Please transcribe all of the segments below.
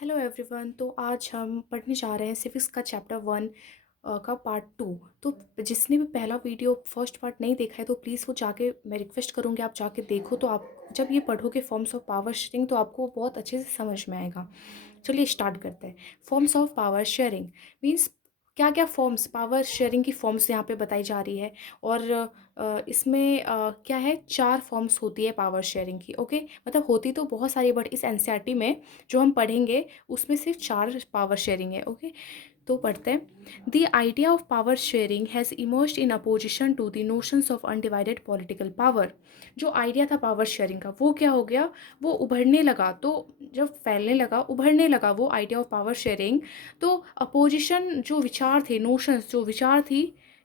Hello everyone. तो आज हम पढ़ने जा रहे हैं सिविक्स का चैप्टर वन का पार्ट टू। तो जिसने भी पहला वीडियो फर्स्ट पार्ट नहीं देखा है तो प्लीज़ वो जाके, मैं रिक्वेस्ट करूँगी आप जाके देखो। तो आप जब ये पढ़ोगे फॉर्म्स ऑफ पावर शेयरिंग तो आपको बहुत अच्छे से समझ में आएगा। चलिए स्टार्ट करते हैं। Forms of power sharing means क्या क्या फॉर्म्स, पावर शेयरिंग की फॉर्म्स यहाँ पे बताई जा रही है। और इसमें क्या है, 4 फॉर्म्स होती है पावर शेयरिंग की। ओके, मतलब होती तो बहुत सारी बट इस एनसीईआरटी में जो हम पढ़ेंगे उसमें सिर्फ 4 पावर शेयरिंग है। ओके, तो पढ़ते हैं। The idea of power sharing has emerged in opposition to the notions of undivided political power. जो आइडिया था पावर शेयरिंग का वो क्या हो गया, वो उभरने लगा। तो जब फैलने लगा, उभरने लगा वो आइडिया ऑफ पावर शेयरिंग, तो अपोजिशन जो विचार थे, नोशंस जो विचार थी,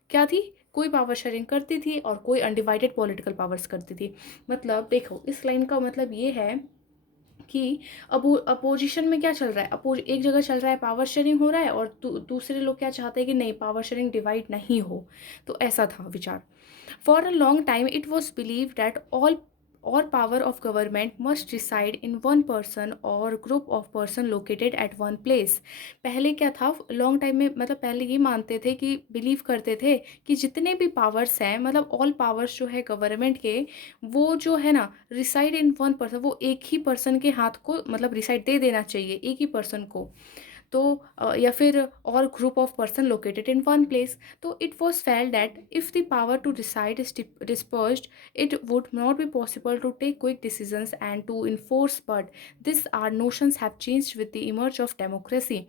क्या थी, कोई पावर शेयरिंग करती थी और कोई अनडिवाइडेड पॉलिटिकल पावर्स करती थी। मतलब देखो, इस लाइन का मतलब ये है कि अब अपोजिशन में क्या चल रहा है, एक जगह चल रहा है पावर शेयरिंग हो रहा है और दूसरे लोग क्या चाहते हैं कि नहीं, पावर शेयरिंग डिवाइड नहीं हो। तो ऐसा था विचार। For a long time, it was believed that all power of government must reside in one person or group of person located at one place। पहले क्या था, लॉन्ग टाइम में, मतलब पहले ये मानते थे कि बिलीव करते थे कि जितने भी पावर्स हैं, मतलब ऑल पावर्स जो है गवर्नमेंट के, वो जो है ना, रिसाइड इन वन पर्सन, वो एक ही पर्सन के हाथ को मतलब रिसाइड दे देना चाहिए, एक ही पर्सन को। तो या फिर और group of person located in one place. तो it was felt that if the power to decide is dispersed, it would not be possible to take quick decisions and to enforce, but this our notions have changed with the emerge of democracy।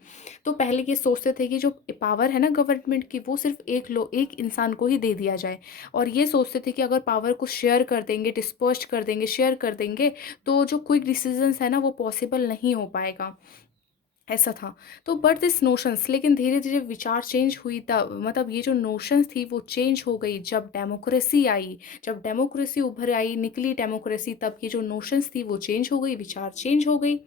तो पहले ये सोचते थे कि जो power है ना government की, वो सिर्फ एक इंसान को ही दे दिया जाए। और ये सोचते थे कि अगर पावर को शेयर कर देंगे, डिस्पर्स कर देंगे, शेयर कर देंगे, तो जो क्विक डिसीजंस है ना वो पॉसिबल नहीं हो पाएगा। ऐसा था। तो बट दिस नोशंस, लेकिन धीरे धीरे विचार चेंज हुई, तब मतलब ये जो नोशंस थी वो चेंज हो गई जब डेमोक्रेसी आई। जब डेमोक्रेसी उभर आई, निकली डेमोक्रेसी, तब ये जो नोशंस थी वो चेंज हो गई, विचार चेंज हो गई।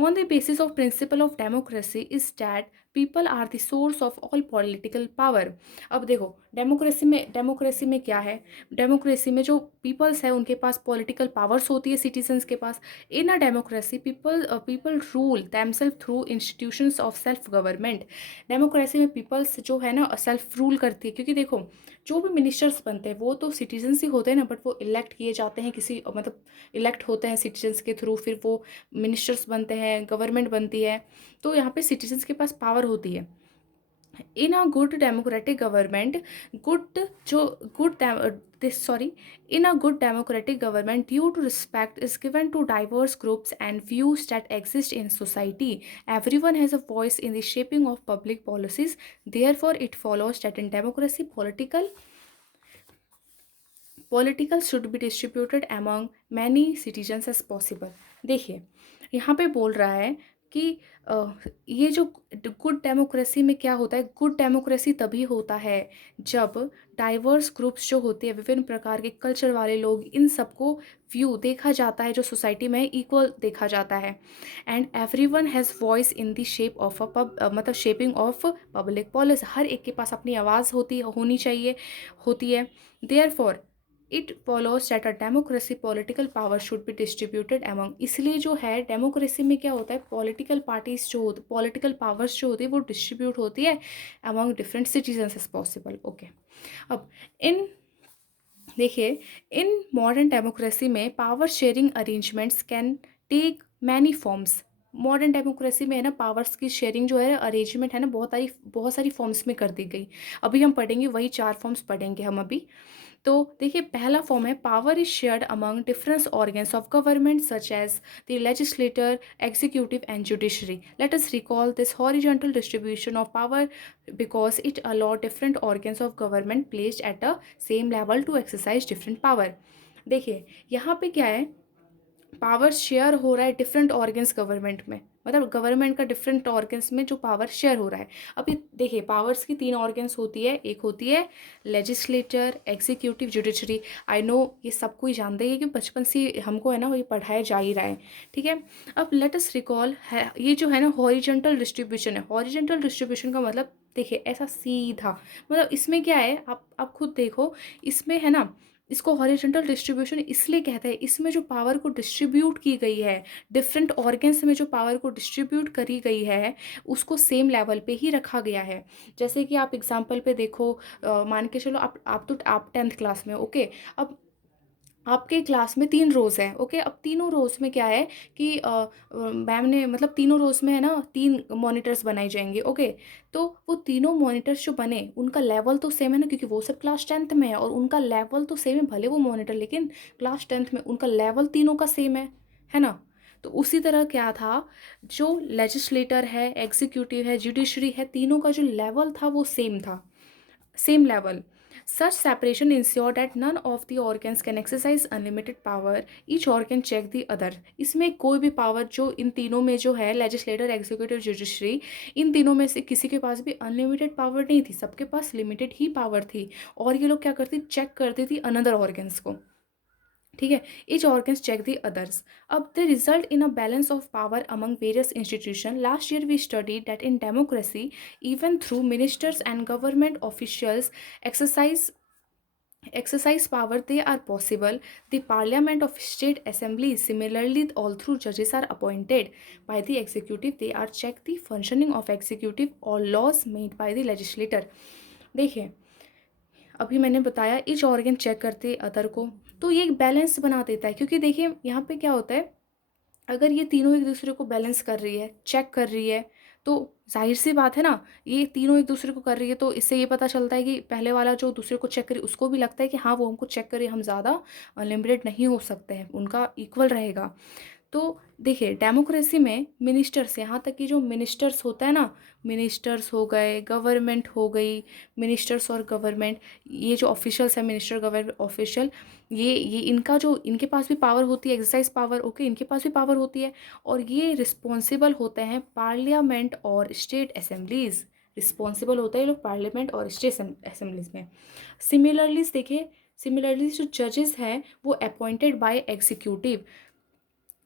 On the basis of principle of democracy is that people are the source of all political power। अब देखो, डेमोक्रेसी में क्या है, डेमोक्रेसी में जो पीपल्स है उनके पास पॉलिटिकल पावर्स होती है, सिटीजन्स के पास। In a democracy people rule themselves through institutions of self government. Democracy में पीपल्स जो है ना सेल्फ रूल करती है, क्योंकि देखो, जो भी मिनिस्टर्स बनते हैं वो तो सिटीजन्स ही होते हैं ना, बट वो इलेक्ट किए जाते हैं किसी, मतलब इलेक्ट होते हैं सिटीजन्स के थ्रू, फिर वो मिनिस्टर्स बनते हैं, गवर्नमेंट बनती है। तो यहाँ पे सिटीजन्स के पास पावर होती है। In a good democratic government, good जो good this sorry in a good democratic government due to respect is given to diverse groups and views that exist in society. Everyone has a voice in the shaping of public policies. Therefore it follows that in democracy political should be distributed among many citizens as possible. देखिए, यहाँ पे बोल रहा है कि ये जो good democracy में क्या होता है, गुड डेमोक्रेसी तभी होता है जब डाइवर्स ग्रुप्स जो होते हैं, विभिन्न प्रकार के कल्चर वाले लोग, इन सबको व्यू देखा जाता है, जो सोसाइटी में इक्वल देखा जाता है। And everyone has voice in the shape of मतलब शेपिंग ऑफ पब्लिक पॉलिसी। हर एक के पास अपनी आवाज़ होनी चाहिए, होती है। Therefore it follows that a democracy political power should be distributed among. इसलिए जो है डेमोक्रेसी में क्या होता है, पॉलिटिकल पार्टीज जो होती, पॉलिटिकल पावर्स जो होती है वो डिस्ट्रीब्यूट होती है among different citizens as possible. Okay, अब इन देखिए, इन मॉडर्न डेमोक्रेसी में power sharing arrangements can take many forms. Modern democracy में है ना, पावर्स की शेयरिंग जो है, अरेंजमेंट है ना, बहुत सारी फॉर्म्स में कर दी गई। अभी हम पढ़ेंगे वही 4 फॉर्म्स पढ़ेंगे हम अभी। तो देखिए, पहला फॉर्म है power is shared among different organs of government such as the legislator, executive and judiciary. Let us recall this horizontal distribution of power because it allow different organs of government placed at the same level to exercise different power। देखिए, यहाँ पे क्या है, power share हो रहा है different organs government में, मतलब गवर्नमेंट का डिफरेंट ऑर्गन्स में जो पावर शेयर हो रहा है। अभी देखिए, पावर्स की 3 ऑर्गन्स होती है, एक होती है legislator, executive, judiciary. I know ये सब कोई जानते हैं कि बचपन से हमको है ना ये पढ़ाया जा ही रहा है, ठीक है। अब लेट अस रिकॉल है, ये जो है ना हॉरिजॉन्टल डिस्ट्रीब्यूशन है। हॉरिजॉन्टल डिस्ट्रीब्यूशन का मतलब देखिए ऐसा सीधा, मतलब इसमें क्या है, आप खुद देखो, इसमें है ना इसको हॉरिजॉन्टल डिस्ट्रीब्यूशन इसलिए कहते हैं, इसमें जो पावर को डिस्ट्रीब्यूट की गई है, डिफरेंट ऑर्गन्स में जो पावर को डिस्ट्रीब्यूट करी गई है, उसको सेम लेवल पे ही रखा गया है। जैसे कि आप एग्जांपल पे देखो, मान के चलो आप 10th क्लास में, ओके। अब आपके क्लास में 3 रोज़ हैं, ओके। अब तीनों रोज़ में क्या है कि मैम ने मतलब तीनों रोज़ में है ना 3 मॉनिटर्स बनाए जाएंगे, ओके। तो वो तीनों मॉनिटर्स जो बने उनका लेवल तो सेम है ना, क्योंकि वो सब क्लास 10th में है और उनका लेवल तो सेम है, भले वो मॉनिटर लेकिन क्लास 10th में उनका लेवल तीनों का सेम है ना। तो उसी तरह क्या था, जो लेजिस्लेटर है, एग्जीक्यूटिव है, जुडिशरी है, तीनों का जो लेवल था वो सेम था, same level. Such separation ensure that none of the organs can exercise unlimited power. Each organ check the other. इसमें कोई भी पावर जो इन तीनों में जो है, लेजिस्लेटर, एग्जीक्यूटिव, जुडिशरी, इन तीनों में से किसी के पास भी अनलिमिटेड पावर नहीं थी, सबके पास लिमिटेड ही पावर थी। और ये लोग क्या करती, चेक करती थी अनदर ऑर्गन्स को, ठीक है। each organs check the others. अब they result in a balance of power among various institutions. Last year we studied that in democracy, even through ministers and government officials exercise power, they are possible. The parliament of state assemblies similarly, all through judges are appointed by the executive. They are check the functioning of executive or laws made by the legislator. देखिए, अभी मैंने बताया each organ check करते other को, तो ये एक balance बना देता है। क्योंकि देखिए यहाँ पे क्या होता है, अगर ये तीनों एक दूसरे को बैलेंस कर रही है, चेक कर रही है, तो जाहिर सी बात है ना, ये तीनों एक दूसरे को कर रही है, तो इससे ये पता चलता है कि पहले वाला जो दूसरे को चेक करे उसको भी लगता है कि हाँ वो हमको चेक करे, हम ज़्यादा लिमिटेड नहीं हो सकते हैं, उनका इक्वल रहेगा। तो देखिए डेमोक्रेसी में मिनिस्टर्स, यहाँ तक कि जो मिनिस्टर्स होता है ना, मिनिस्टर्स हो गए, गवर्नमेंट हो गई, मिनिस्टर्स और गवर्नमेंट, ये जो ऑफिशियल्स है, मिनिस्टर, गवर्नमेंट ऑफिशियल, ये इनका जो, इनके पास भी पावर होती है, एक्सरसाइज पावर, ओके, इनके पास भी पावर होती है। और ये रिस्पॉन्सिबल होते हैं पार्लियामेंट और स्टेट असेंबलीज, रिस्पॉन्सिबल होता है ये लोग पार्लियामेंट और स्टेट असेंबलीज में। सिमिलरली देखिए, सिमिलरली जो जजेस हैं वो appointed by executive,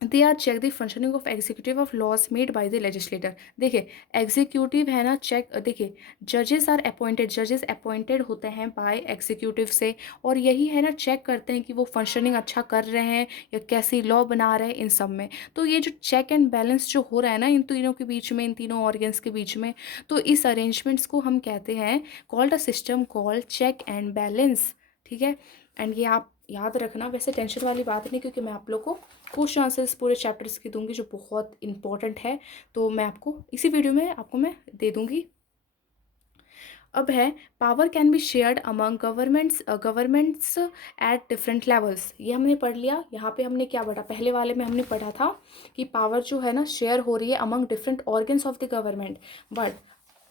they are check the functioning of executive of laws made by the legislator. देखिए एग्जीक्यूटिव है ना, चेक, देखिए जजेस आर अपॉइंटेड, जजेस अपॉइंटेड होते हैं बाय एग्जीक्यूटिव से, और यही है ना चेक करते हैं कि वो फंक्शनिंग अच्छा कर रहे हैं या कैसी लॉ बना रहे हैं, इन सब में। तो ये जो चेक एंड बैलेंस जो हो रहा है ना इन तीनों के बीच में, इन तीनों ऑर्गन्स के बीच में, तो इस अरेंजमेंट्स को हम कहते हैं called a system called check and balance, ठीक है। एंड ये आप याद रखना, वैसे टेंशन वाली बात नहीं, क्योंकि मैं आप लोग को क्वेश्चन आंसर्स पूरे चैप्टर्स की दूंगी जो बहुत इंपॉर्टेंट है, तो मैं आपको इसी वीडियो में आपको मैं दे दूंगी। अब है power can be shared among governments eight different levels. ये हमने पढ़ लिया। यहाँ पे हमने क्या पढ़ा, पहले वाले में हमने पढ़ा था कि पावर जो है ना शेयर हो रही है among different organs of the government, but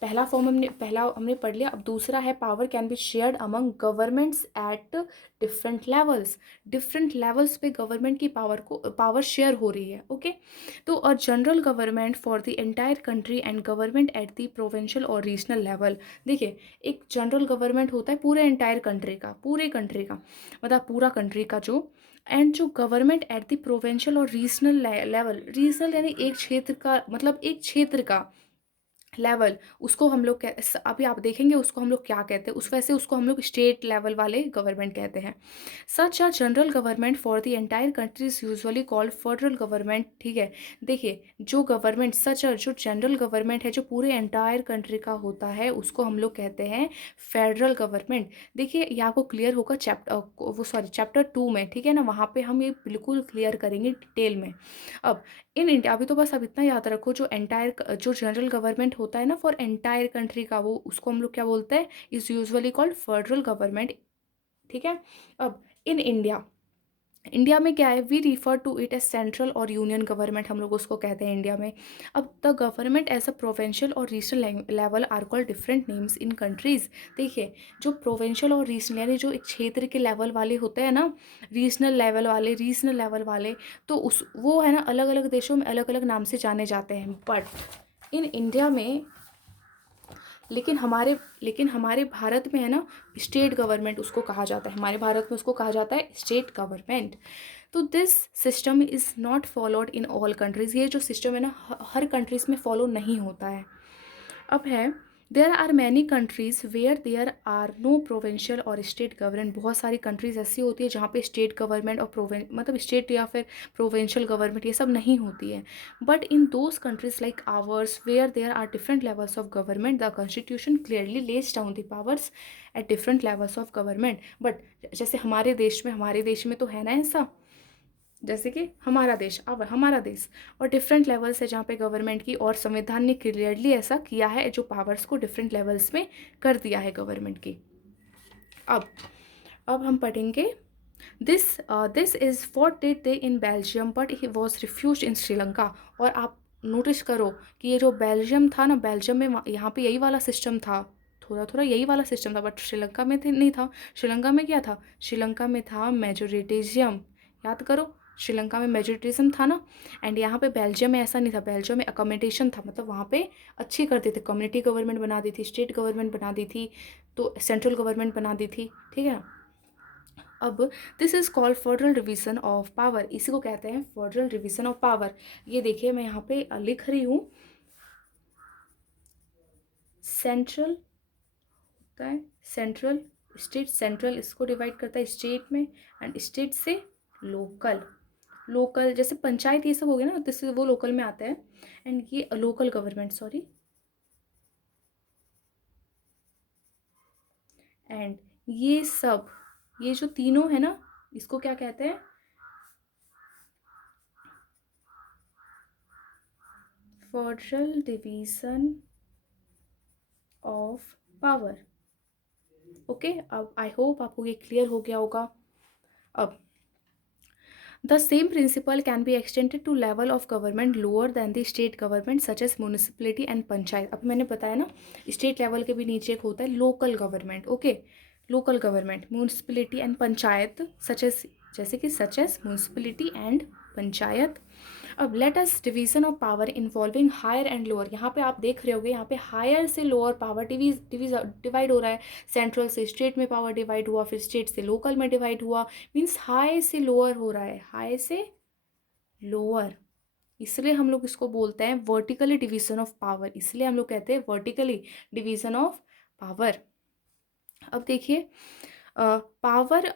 पहला हमने पढ़ लिया। अब दूसरा है power can be shared among governments eight different levels पे गवर्नमेंट की पावर शेयर हो रही है, ओके। तो अ general government for the entire country and government at the provincial और रीजनल लेवल। देखिए एक जनरल गवर्नमेंट होता है पूरे एंटायर कंट्री का, पूरे कंट्री का मतलब पूरा कंट्री का जो, एंड जो गवर्नमेंट एट द प्रोविंशियल और रीजनल लेवल, रीजनल यानी एक क्षेत्र का, मतलब एक क्षेत्र का लेवल, उसको हम लोग अभी आप देखेंगे उसको हम लोग क्या कहते हैं, उस वैसे उसको हम लोग स्टेट लेवल वाले गवर्नमेंट कहते हैं। Such a general government for the entire country is usually called federal government, ठीक है। देखिए जो गवर्नमेंट, सच अ जो जनरल गवर्नमेंट है जो पूरे एंटायर कंट्री का होता है, उसको हम लोग कहते हैं फेडरल गवर्नमेंट। देखिए ये आपको क्लियर होगा चैप्टर 2 में, ठीक है ना, वहाँ पे हम ये बिल्कुल क्लियर करेंगे डिटेल में। अब इन इंडिया, अभी तो बस अब इतना याद रखो, जो जनरल गवर्नमेंट होता है ना फॉर एंटायर कंट्री का, वो उसको हम लोग क्या बोलते हैं, is usually called federal government, ठीक है। अब इन इंडिया, इंडिया में क्या है, we refer to it as central और यूनियन गवर्नमेंट, हम लोग उसको कहते हैं इंडिया में। अब the government as a provincial और regional level are called different names in countries. देखिए जो प्रोविंशियल और रीजनल यानी जो एक क्षेत्र के लेवल वाले होते हैं ना, रीजनल लेवल वाले, तो उस वो है ना अलग अलग देशों में अलग अलग नाम से जाने जाते हैं, बट इन इंडिया में, लेकिन हमारे भारत में है ना स्टेट गवर्नमेंट उसको कहा जाता है, हमारे भारत में उसको कहा जाता है स्टेट गवर्नमेंट। तो this system is not followed in all countries. ये जो सिस्टम है ना हर कंट्रीज़ में फॉलो नहीं होता है। अब है there are many countries where there are no provincial और स्टेट गवर्नमेंट। बहुत सारी कंट्रीज़ ऐसी होती है जहाँ पे स्टेट गवर्नमेंट और मतलब स्टेट या फिर प्रोविंशियल गवर्नमेंट ये सब नहीं होती है। But in those countries like ours where there are different levels of government the constitution clearly lays down the powers at different levels of government. But जैसे हमारे देश में तो है ना ऐसा, जैसे कि हमारा देश, अब हमारा देश और डिफरेंट लेवल्स है जहाँ पे गवर्नमेंट की, और संविधान ने क्लियरली ऐसा किया है, जो पावर्स को डिफरेंट लेवल्स में कर दिया है गवर्नमेंट की। अब हम पढ़ेंगे this this is what did they in Belgium but he was refuge in Sri Lanka. और आप नोटिस करो कि ये जो बेल्जियम था ना, बेल्जियम में यहाँ पे यही वाला सिस्टम था, थोड़ा थोड़ा यही वाला सिस्टम था, बट श्रीलंका में थे नहीं था। श्रीलंका में क्या था? श्रीलंका में था मेजोरिटिज्म। याद करो, श्रीलंका में मेजोरिटिज्म था ना। एंड यहाँ पे बेल्जियम में ऐसा नहीं था, बेल्जियम में अकोमोडेशन था, मतलब वहाँ पे अच्छी करते थे, कम्युनिटी गवर्नमेंट बना दी थी, स्टेट गवर्नमेंट बना दी थी, तो सेंट्रल गवर्नमेंट बना दी थी, ठीक है ना। अब this is called federal division of power, इसी को कहते हैं फेडरल डिवीज़न ऑफ पावर। ये देखिए मैं यहाँ पे लिख रही हूँ, सेंट्रल होता है सेंट्रल, स्टेट सेंट्रल इसको डिवाइड करता है स्टेट में, एंड स्टेट से लोकल, लोकल जैसे पंचायत ये सब हो गया ना, दिस वो लोकल में आता है। एंड ये लोकल गवर्नमेंट, सॉरी, एंड ये सब, ये जो तीनों है ना, इसको क्या कहते हैं? Federal division of power. Okay, अब आई होप आपको ये क्लियर हो गया होगा। अब the same principle can be extended to level of government lower than the state government such as municipality and panchayat. अब मैंने बताया ना, स्टेट लेवल के भी नीचे एक होता है local government. Okay, local government, municipality and panchayat, such as, जैसे कि such as municipality and panchayat. अब let us division of power involving higher and lower. यहाँ पे आप देख रहे होगे, यहाँ पे हायर से लोअर पावर डिवाइड हो रहा है। सेंट्रल से स्टेट में पावर डिवाइड हुआ, फिर स्टेट से लोकल में डिवाइड हुआ, मीन्स हाई से लोअर हो रहा है, हाई से लोअर। इसलिए हम लोग इसको बोलते हैं वर्टिकली डिवीजन ऑफ पावर, इसलिए हम लोग कहते हैं वर्टिकली डिवीजन ऑफ पावर। अब देखिए पावर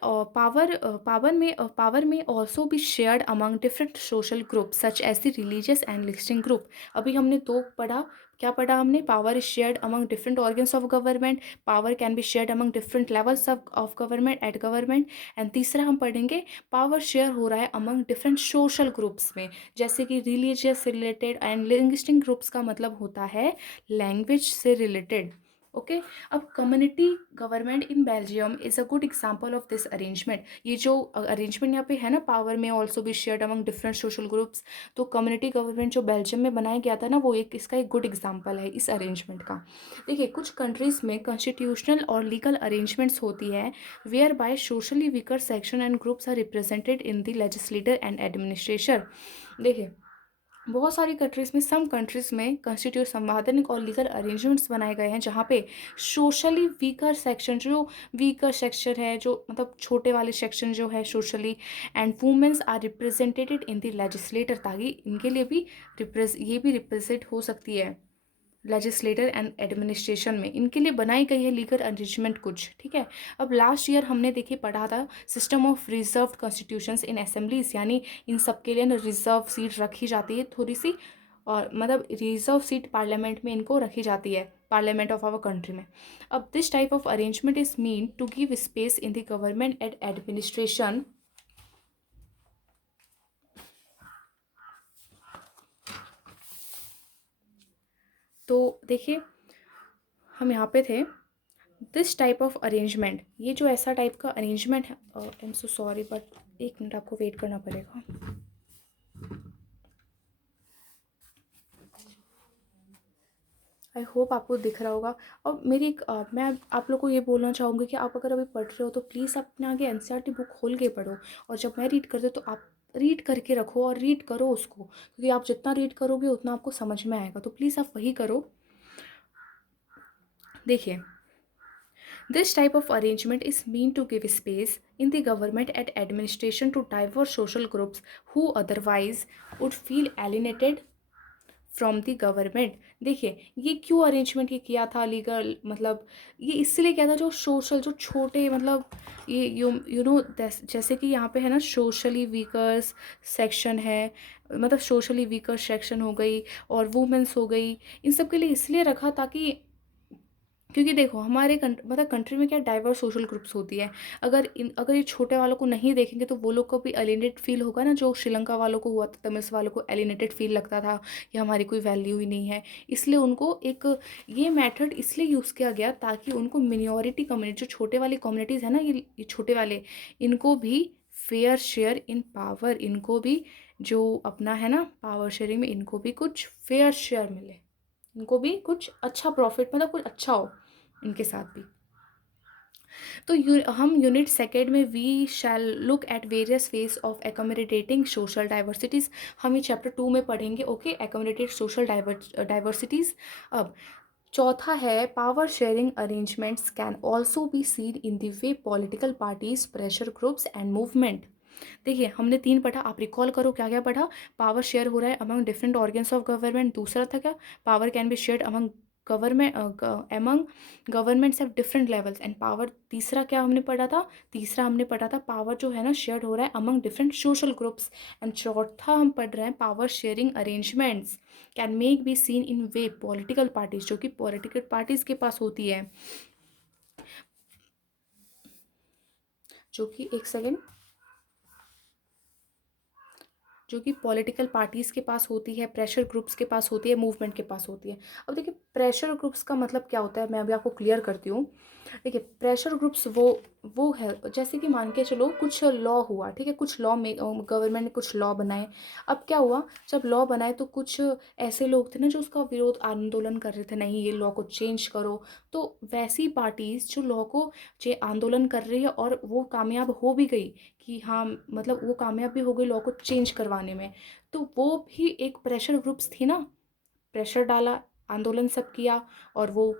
में ऑल्सो भी shared among different social group such as the religious and listing group. अभी हमने दो पढ़ा, क्या पढ़ा हमने? Power is shared among different organs of government, power can be shared among different levels of government at government. And तीसरा हम पढ़ेंगे पावर शेयर हो रहा है अमंग डिफरेंट सोशल ग्रुप्स में, जैसे कि रिलीजियस से रिलेटेड, एंड लिंग्विस्टिक ग्रुप्स का मतलब होता है लैंग्वेज से रिलेटेड। ओके, अब community government in Belgium is a good example of this arrangement. ये जो अरेंजमेंट यहाँ पे है ना, पावर में ऑल्सो भी shared among different social groups, तो कम्युनिटी गवर्नमेंट जो बेल्जियम में बनाया गया था ना, वो एक इसका एक गुड एग्जांपल है इस अरेंजमेंट का। देखिए, कुछ कंट्रीज़ में कॉन्स्टिट्यूशनल और लीगल अरेंजमेंट्स होती है where by socially weaker section and groups are represented in the legislator and administration. देखिए, बहुत सारी कंट्रीज़ में, सम कंट्रीज़ में कॉन्स्टिट्यूट संवैधानिक और लीगल अरेंजमेंट्स बनाए गए हैं जहाँ पे सोशली वीकर सेक्शन, जो वीकर सेक्शन है, जो मतलब छोटे वाले सेक्शन जो है socially, and womens are representated in the legislator, ताकि इनके लिए भी ये भी रिप्रेजेंट हो सकती है लेजिस्लेटर एंड एडमिनिस्ट्रेशन में, इनके लिए बनाई गई है लीगल अरेंजमेंट कुछ, ठीक है। अब लास्ट ईयर हमने देखिए पढ़ा था system of reserve constitutions in assemblies, यानी इन सब के लिए ना रिजर्व सीट रखी जाती है थोड़ी सी, और मतलब रिजर्व सीट पार्लियामेंट में इनको रखी जाती है, पार्लियामेंट ऑफ आवर कंट्री में। अब this type of arrangement is mean to give space in the government and administration. तो देखिए, हम यहाँ पे थे, दिस टाइप ऑफ अरेंजमेंट, ये जो ऐसा टाइप का अरेंजमेंट है, I am so sorry but एक मिनट आपको वेट करना पड़ेगा। आई होप आपको दिख रहा होगा। और मेरी एक मैं आप लोग को ये बोलना चाहूँगी कि आप अगर अभी पढ़ रहे हो तो प्लीज़ अपने आगे एनसीईआरटी बुक खोल के पढ़ो, और जब मैं रीड करती हूँ तो आप रीड करके रखो और रीड करो उसको, क्योंकि आप जितना रीड करोगे उतना आपको समझ में आएगा, तो प्लीज़ आप वही करो। देखिए, this type of arrangement is meant to give space in the government and administration to diverse social groups who otherwise would feel alienated from the government. देखिए ये क्यों अरेंजमेंट ये किया था लीगल, मतलब ये इसलिए किया था जो सोशल, जो छोटे, मतलब ये यू नो जैसे कि यहाँ पे है ना सोशली वीकर्स सेक्शन है, मतलब सोशली वीकर सेक्शन हो गई और वुमेन्स हो गई, इन सब के लिए इसलिए रखा ताकि, क्योंकि देखो हमारे मतलब कंट्री में क्या डाइवर्स सोशल ग्रुप्स होती है। अगर ये छोटे वालों को नहीं देखेंगे तो वो लोग को भी एलिनेटेड फील होगा ना, जो श्रीलंका वालों को हुआ था, तमिल्स वालों को एलिनेटेड फील लगता था कि हमारी कोई वैल्यू ही नहीं है। इसलिए उनको एक ये मेथड इसलिए यूज़ किया गया ताकि उनको मिनॉरिटी कम्युनिटी, जो छोटे वाली कम्युनिटीज़ है ना, ये छोटे वाले, इनको भी फेयर शेयर इन पावर, इनको भी जो अपना है ना पावर शेयरिंग में, इनको भी कुछ फेयर शेयर मिले, इनको भी कुछ अच्छा प्रॉफिट, मतलब कुछ अच्छा हो इनके साथ भी। तो हम यूनिट सेकेंड में we shall look at various ways of accommodating social diversities, हम ये चैप्टर 2 में पढ़ेंगे। Okay, accommodated social diversities. अब चौथा है power sharing arrangements can also be seen in the way political parties, pressure groups and movement. देखिए हमने 3 पढ़ा, आप रिकॉल करो क्या क्या पढ़ा। पावर शेयर हो रहा है among different organs of government. दूसरा था क्या, power can be shared among government, among governments have different levels and power. तीसरा क्या हमने पढ़ा था, तीसरा हमने पढ़ा था पावर जो है ना शेयर्ड हो रहा है among different social groups. And चौथा हम पढ़ रहे हैं power sharing arrangements can make be seen in way political parties, जो कि पॉलिटिकल पार्टीज के पास होती है, जो कि एक सेकेंड, जो कि पॉलिटिकल पार्टीज़ के पास होती है, प्रेशर ग्रुप्स के पास होती है, मूवमेंट के पास होती है। अब देखिए प्रेशर ग्रुप्स का मतलब क्या होता है, मैं अभी आपको क्लियर करती हूँ। देखिए प्रेशर ग्रुप्स वो है, जैसे कि मान के चलो कुछ लॉ हुआ, ठीक है, कुछ लॉ में गवर्नमेंट ने कुछ लॉ बनाए। अब क्या हुआ, जब लॉ बनाए तो कुछ ऐसे लोग थे ना जो उसका विरोध आंदोलन कर रहे थे, नहीं ये लॉ को चेंज करो। तो वैसी पार्टीज जो लॉ को आंदोलन कर रही है और वो कामयाब हो भी गई, कि हाँ मतलब वो कामयाब भी हो गई लॉ को चेंज करवाने में, तो वो भी एक प्रेशर ग्रुप्स थी ना, प्रेशर डाला, आंदोलन सब किया, और वो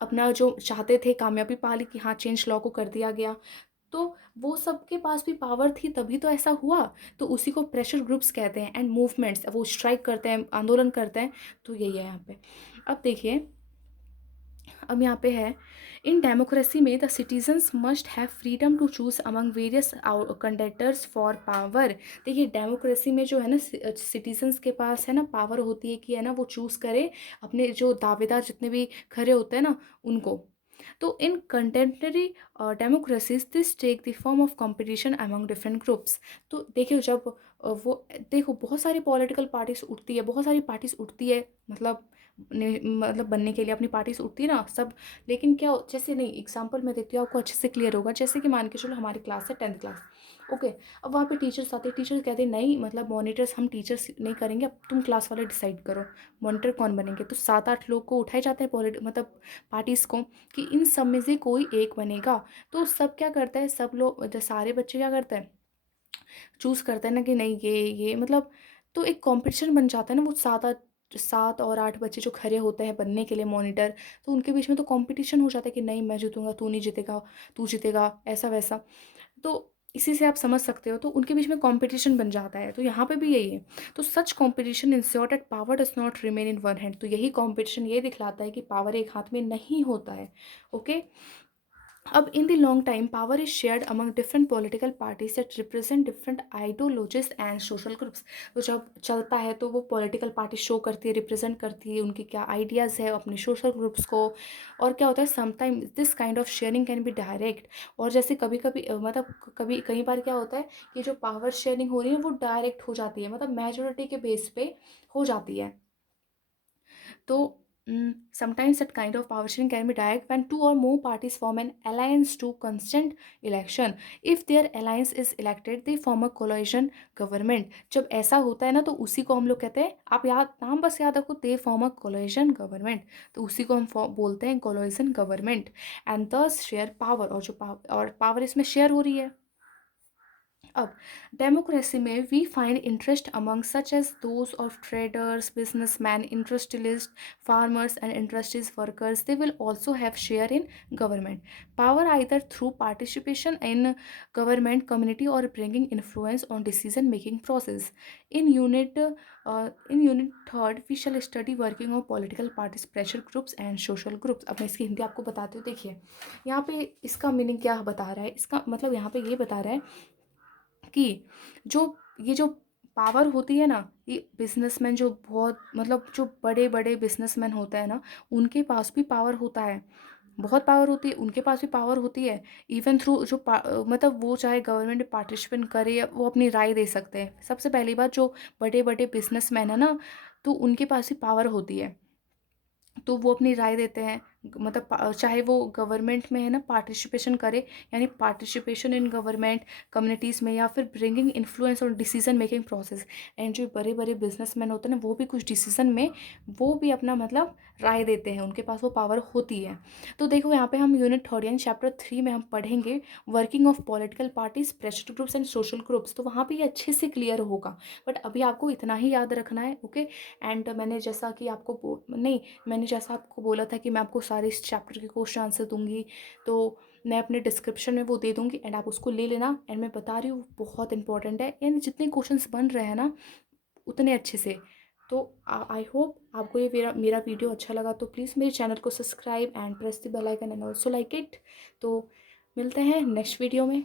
अपना जो चाहते थे कामयाबी पा ली कि हाँ चेंज लॉ को कर दिया गया। तो वो सबके पास भी पावर थी तभी तो ऐसा हुआ। तो उसी को प्रेशर ग्रुप्स कहते हैं। एंड मूवमेंट्स, वो स्ट्राइक करते हैं, आंदोलन करते हैं, तो यही है यहाँ पे। अब देखिए, अब यहाँ पे है, इन डेमोक्रेसी में the citizens must have freedom to choose among various conductors for power. देखिए डेमोक्रेसी में जो है ना सिटीजन्स के पास है ना पावर होती है कि है ना वो चूज़ करे अपने जो दावेदार जितने भी खड़े होते हैं ना उनको। तो in contemporary democracies this take the form of competition among different groups. तो देखिए जब वो देखो बहुत सारी पॉलिटिकल पार्टीज उठती है, बहुत सारी पार्टीज उठती है, मतलब मतलब बनने के लिए अपनी पार्टीज उठती है ना सब। लेकिन क्या जैसे, नहीं एग्जांपल मैं देती हूँ आपको अच्छे से क्लियर होगा। जैसे कि मान के चलो हमारी क्लास है 10th क्लास, ओके। अब वहाँ पे टीचर्स आते हैं, टीचर्स कहते हैं नहीं मतलब मॉनिटर्स हम टीचर्स नहीं करेंगे, अब तुम क्लास वाले डिसाइड करो मॉनिटर कौन बनेंगे। तो 7-8 लोग को उठाए जाते हैं मतलब पार्टीज़ को, कि इन सब में से कोई एक बनेगा। तो सब क्या करता है, सब लोग सारे बच्चे क्या करते हैं, चूज़ करते हैं ना कि नहीं ये मतलब। तो एक कंपटीशन बन जाता है ना, वो 7 और 8 बच्चे जो खड़े होते हैं बनने के लिए मॉनिटर, तो उनके बीच में तो कंपटीशन हो जाता है कि नहीं मैं जीतूंगा, तू नहीं जीतेगा, तू जीतेगा, ऐसा वैसा। तो इसी से आप समझ सकते हो, तो उनके बीच में कंपटीशन बन जाता है। तो यहाँ पे भी यही है। तो such competition ensure that power does not remain in one hand. तो यही कंपटीशन ये दिखलाता है कि पावर एक हाथ में नहीं होता है। ओके। अब in the long time power is shared among different political parties that represent different ideologies and social groups. तो जब चलता है तो वो पॉलिटिकल पार्टी शो करती है, रिप्रेजेंट करती है उनकी क्या आइडियाज़ है अपने सोशल ग्रुप्स को। और क्या होता है, sometime this kind of sharing can be direct. और जैसे कभी कभी मतलब कभी कई बार क्या होता है कि जो पावर शेयरिंग हो रही है वो डायरेक्ट हो जाती है, मतलब मेजोरिटी के बेस पे हो जाती है। तो sometimes that kind of power sharing can be direct when two or more parties form an alliance to constant election. If their alliance is elected, they form a coalition government. जब ऐसा होता है ना तो उसी को हम लोग कहते हैं, आप याद नाम बस याद रखो, they form a coalition government। तो उसी को हम बोलते हैं coalition government and thus share power। और जो और पावर इसमें शेयर हो रही है। अब डेमोक्रेसी में we find interest among such as those of traders, businessmen, industrialist, farmers and industries workers. They will also have share in government power either through participation in government community और bringing influence on decision making process. In unit in unit third we shall study working of political parties, pressure groups and social groups. अब मैं इसकी हिंदी आपको बताती हूँ. देखिए यहाँ पे इसका मीनिंग क्या बता रहा है, इसका मतलब यहाँ पे ये बता रहा है कि जो ये जो पावर होती है ना, ये बिजनेसमैन जो बहुत मतलब जो बड़े बड़े बिजनेसमैन होते हैं ना, उनके पास भी पावर होता है, बहुत पावर होती है, उनके पास भी पावर होती है. इवन थ्रू जो मतलब वो चाहे गवर्नमेंट में पार्टिसिपेट करे या वो अपनी राय दे सकते हैं. सबसे पहली बात, जो बड़े बड़े बिजनेसमैन है ना, तो उनके पास भी पावर होती है, तो वो अपनी राय देते हैं. मतलब चाहे वो गवर्नमेंट में है ना पार्टिसिपेशन करे, यानी पार्टिसिपेशन इन गवर्नमेंट कम्युनिटीज़ में, या फिर ब्रिंगिंग इन्फ्लुएंस और डिसीजन मेकिंग प्रोसेस. एंड जो बड़े बड़े बिजनेसमैन होते हैं ना, वो भी कुछ डिसीजन में वो भी अपना मतलब राय देते हैं, उनके पास वो पावर होती है. तो देखो यहाँ पे हम यूनिट थर्ड यानी चैप्टर 3 में हम पढ़ेंगे working of political parties, pressure groups and social groups. तो वहाँ पे ये अच्छे से क्लियर होगा, बट अभी आपको इतना ही याद रखना है. ओके. एंड मैंने जैसा कि आपको नहीं, मैंने जैसा आपको बोला था कि मैं आपको सारे इस चैप्टर के क्वेश्चन आंसर दूंगी, तो मैं अपने डिस्क्रिप्शन में वो दे दूंगी एंड आप उसको ले लेना. एंड मैं बता रही हूँ बहुत इंपॉर्टेंट है, यानी जितने क्वेश्चंस बन रहे हैं ना उतने अच्छे से. तो आई होप आपको ये मेरा मेरा वीडियो अच्छा लगा, तो प्लीज़ मेरे चैनल को subscribe and press the bell icon and also like it. तो मिलते हैं नेक्स्ट वीडियो में.